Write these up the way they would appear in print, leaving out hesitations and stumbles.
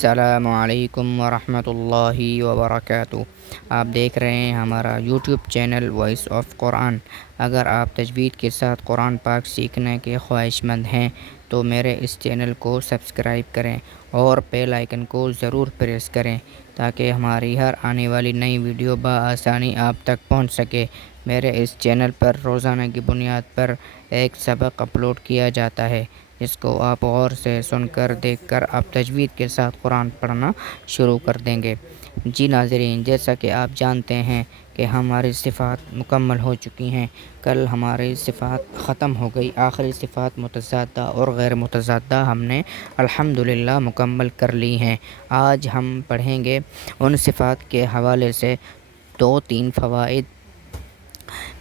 السلام علیکم ورحمۃ اللہ وبرکاتہ۔ آپ دیکھ رہے ہیں ہمارا یوٹیوب چینل وائس آف قرآن۔ اگر آپ تجوید کے ساتھ قرآن پاک سیکھنے کے خواہش مند ہیں تو میرے اس چینل کو سبسکرائب کریں اور بیل آئیکن کو ضرور پریس کریں تاکہ ہماری ہر آنے والی نئی ویڈیو بآسانی آپ تک پہنچ سکے۔ میرے اس چینل پر روزانہ کی بنیاد پر ایک سبق اپلوڈ کیا جاتا ہے جس کو آپ غور سے سن کر دیکھ کر آپ تجوید کے ساتھ قرآن پڑھنا شروع کر دیں گے۔ جی ناظرین، جیسا کہ آپ جانتے ہیں کہ ہماری صفات مکمل ہو چکی ہیں۔ کل ہماری صفات ختم ہو گئی، آخری صفات متضادہ اور غیر متضادہ ہم نے الحمدللہ مکمل کر لی ہیں۔ آج ہم پڑھیں گے ان صفات کے حوالے سے 2-3 فوائد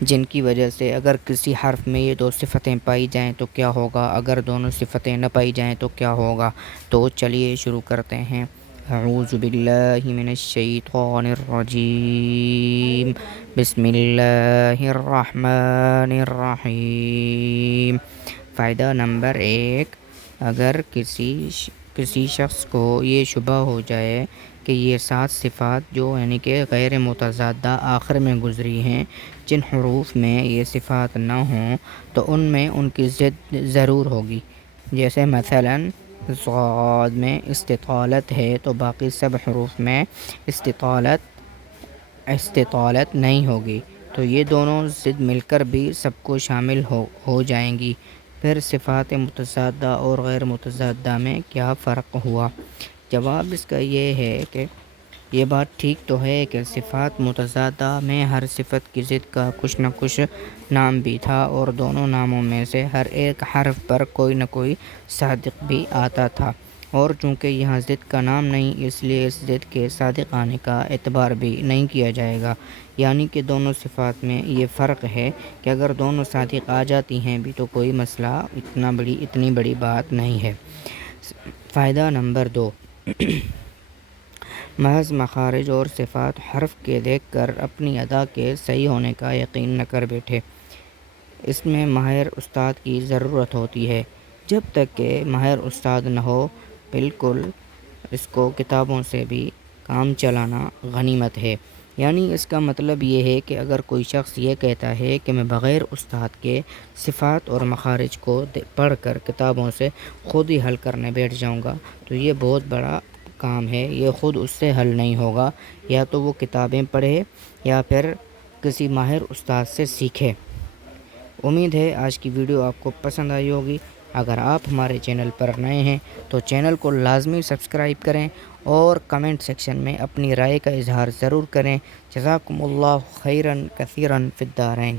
جن کی وجہ سے اگر کسی حرف میں یہ 2 صفتیں پائی جائیں تو کیا ہوگا، اگر دونوں صفتیں نہ پائی جائیں تو کیا ہوگا۔ تو چلیے شروع کرتے ہیں۔ اعوذ باللہ من الشیطان الرجیم، بسم اللہ الرحمن الرحیم۔ فائدہ نمبر 1، اگر کسی شخص کو یہ شبہ ہو جائے کہ یہ 7 صفات جو یعنی کہ غیر متضادہ آخر میں گزری ہیں، جن حروف میں یہ صفات نہ ہوں تو ان میں ان کی ضد ضرور ہوگی۔ جیسے مثلاً صاد میں استطالت ہے تو باقی سب حروف میں استطالت نہیں ہوگی، تو یہ دونوں ضد مل کر بھی سب کو شامل ہو جائیں گی۔ پھر صفات متضادہ اور غیر متضادہ میں کیا فرق ہوا؟ جواب اس کا یہ ہے کہ یہ بات ٹھیک تو ہے کہ صفات متضادہ میں ہر صفت کی ضد کا کچھ نہ کچھ نام بھی تھا اور دونوں ناموں میں سے ہر ایک حرف پر کوئی نہ کوئی صادق بھی آتا تھا، اور چونکہ یہاں ضد کا نام نہیں اس لیے اس ضد کے صادق آنے کا اعتبار بھی نہیں کیا جائے گا۔ یعنی کہ دونوں صفات میں یہ فرق ہے کہ اگر دونوں صادق آ جاتی ہیں بھی تو کوئی مسئلہ اتنی بڑی بات نہیں ہے۔ فائدہ نمبر 2، محض مخارج اور صفات حرف کے دیکھ کر اپنی ادا کے صحیح ہونے کا یقین نہ کر بیٹھے، اس میں ماہر استاد کی ضرورت ہوتی ہے۔ جب تک کہ ماہر استاد نہ ہو، بالکل اس کو کتابوں سے بھی کام چلانا غنیمت ہے۔ یعنی اس کا مطلب یہ ہے کہ اگر کوئی شخص یہ کہتا ہے کہ میں بغیر استاد کے صفات اور مخارج کو پڑھ کر کتابوں سے خود ہی حل کرنے بیٹھ جاؤں گا تو یہ بہت بڑا کام ہے، یہ خود اس سے حل نہیں ہوگا، یا تو وہ کتابیں پڑھے یا پھر کسی ماہر استاد سے سیکھے۔ امید ہے آج کی ویڈیو آپ کو پسند آئی ہوگی۔ اگر آپ ہمارے چینل پر نئے ہیں تو چینل کو لازمی سبسکرائب کریں اور کمنٹ سیکشن میں اپنی رائے کا اظہار ضرور کریں۔ جزاکم اللہ خیراً کثیراً فی الدارین۔